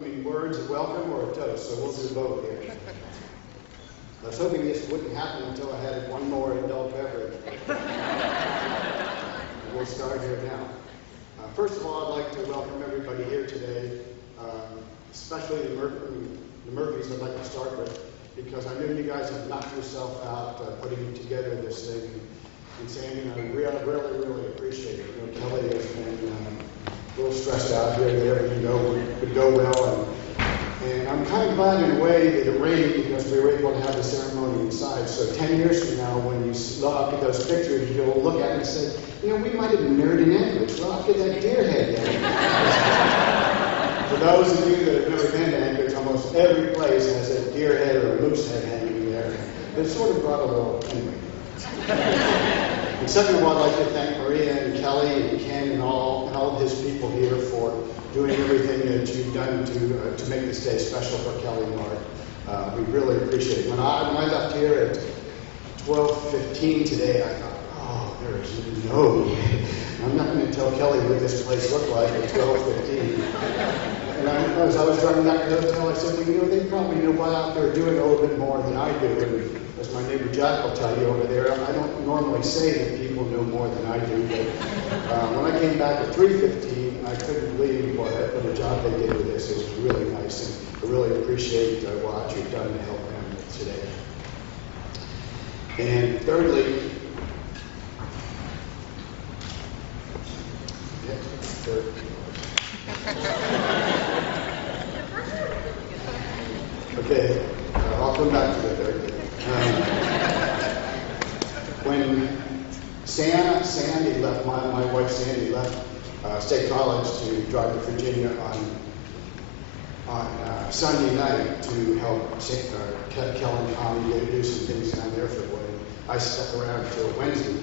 Words of welcome or a toast, so we'll do both here. I was hoping this wouldn't happen until I had one more adult beverage. We'll start here now. First of all, I'd like to welcome everybody here today, especially the Murphys I'd like to start with, because I know you guys have knocked yourself out putting together this thing. And Sandy and I really appreciate it. You know, Kelly has been a little stressed out here that everything would go well. And I'm kind of glad in a way that it rained because we were able to have the ceremony inside. So 10 years from now, when you look at those pictures, you'll look at it and say, you know, we might have been married in Anchorage. Well, look at that deer head there. For those of you that have never been to Anchorage, almost every place has a deer head or a moose head hanging there. It sort of brought a little, anyway. And second of all, I'd like to thank Maria and Kelly and Ken and all of his people here for doing everything that you've done to make this day special for Kelly and Mark. We really appreciate it. When I left here at 12:15 today, I thought, oh, there's no way. I'm not going to tell Kelly what this place looked like at 12:15. And as I was driving back to the hotel, I said, well, you know, they probably know what out there doing a little bit more than I do. And as my neighbor Jack will tell you over there, I don't normally say that people know more than I do, but when I came back at 3:15, I couldn't believe what a job they did with this. It was really nice, and I really appreciate what you've done to help them today. And thirdly, okay, I'll come back to the third. When Sandy left, my wife Sandy left State College to drive to Virginia on Sunday night to help Kelly and Tommy do some things down there for the wedding, I stuck around until Wednesday.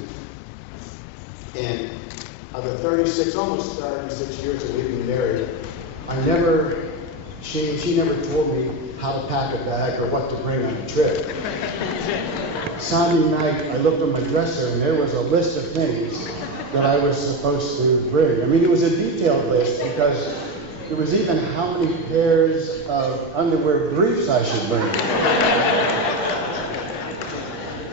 And of the almost 36 years of being married, she never told me how to pack a bag or what to bring on a trip. Sunday night, I looked on my dresser and there was a list of things that I was supposed to bring. I mean, it was a detailed list because it was even how many pairs of underwear briefs I should bring.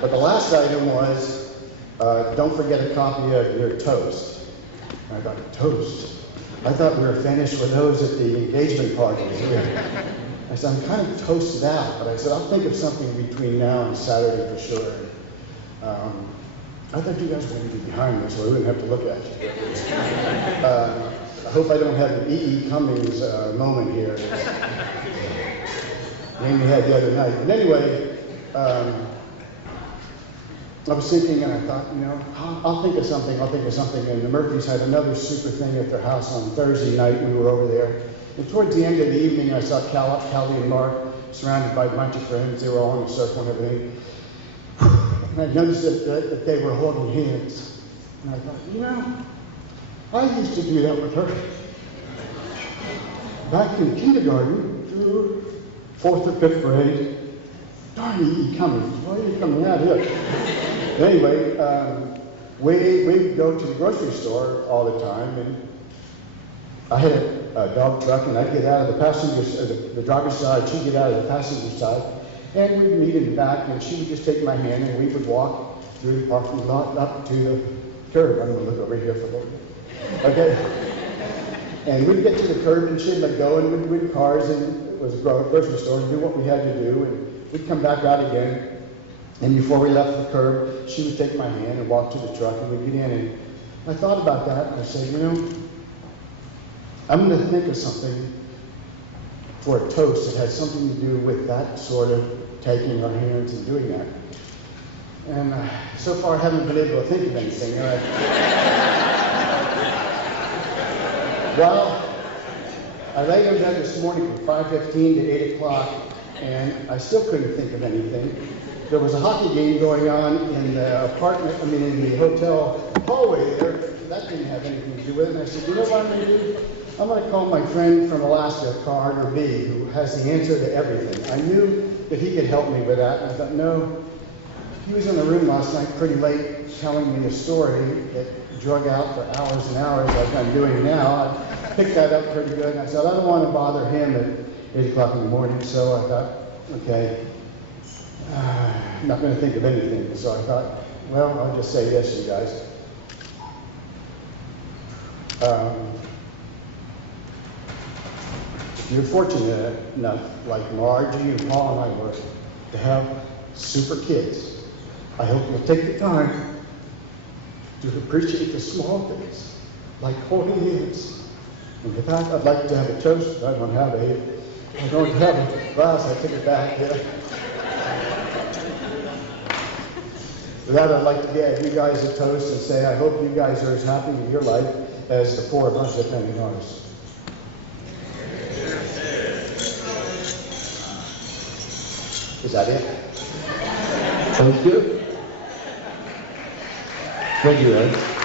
But the last item was, don't forget a copy of your toast. And I thought, toast? I thought we were finished with those at the engagement parties. I said, I'm kind of toasted out, but I said, I'll think of something between now and Saturday for sure. I thought you guys were going to be behind me, so I wouldn't have to look at you. I hope I don't have an E.E. Cummings moment here. Amy had the other night. But anyway, I was thinking, and I thought, you know, I'll think of something. And the Murphys had another super thing at their house on Thursday night. We were over there. And towards the end of the evening, I saw Callie and Mark surrounded by a bunch of friends. They were all in a circle and everything. And I noticed that they were holding hands. And I thought, you know, I used to do that with her. Back in kindergarten, through 4th or 5th grade. Darn E.E. Cummings, why are you coming out here? Anyway, we go to the grocery store all the time, and I had a dog truck, and I'd get out of the driver's side, she'd get out of the passenger side, and we'd meet in the back, and she would just take my hand, and we would walk through the parking lot up to the curb. I'm going to look over here for a little bit. Okay? And we'd get to the curb, and she'd let go, and we'd cars, and it was a grocery store, and do what we had to do, and we'd come back out again. And before we left the curb, she would take my hand and walk to the truck, and we'd get in. And I thought about that, and I said, you know, I'm going to think of something for a toast that has something to do with that sort of taking our hands and doing that. And so far, I haven't been able to think of anything. Well, I laid in bed this morning from 5:15 to 8 o'clock, and I still couldn't think of anything. There was a hockey game going on in the in the hotel hallway there. That didn't have anything to do with it. And I said, you know what I'm going to do? I'm going to call my friend from Alaska, Carter B., who has the answer to everything. I knew that he could help me with that. And I thought, no. He was in the room last night pretty late telling me a story that drug out for hours and hours like I'm doing now. picked that up pretty good, and I said, I don't want to bother him at 8 o'clock in the morning, so I thought, okay, I'm not going to think of anything. So I thought, well, I'll just say this, you guys. If you're fortunate enough, like Margie and Paul and I were, to have super kids, I hope you'll take the time to appreciate the small things, like holding hands. And with that, I'd like to have a toast. I don't have a glass. I take it back. Yeah. With that, I'd like to give you guys a toast and say, I hope you guys are as happy in your life as the four of us have been in ours. Is that it? Sounds good. Thank you, Ed.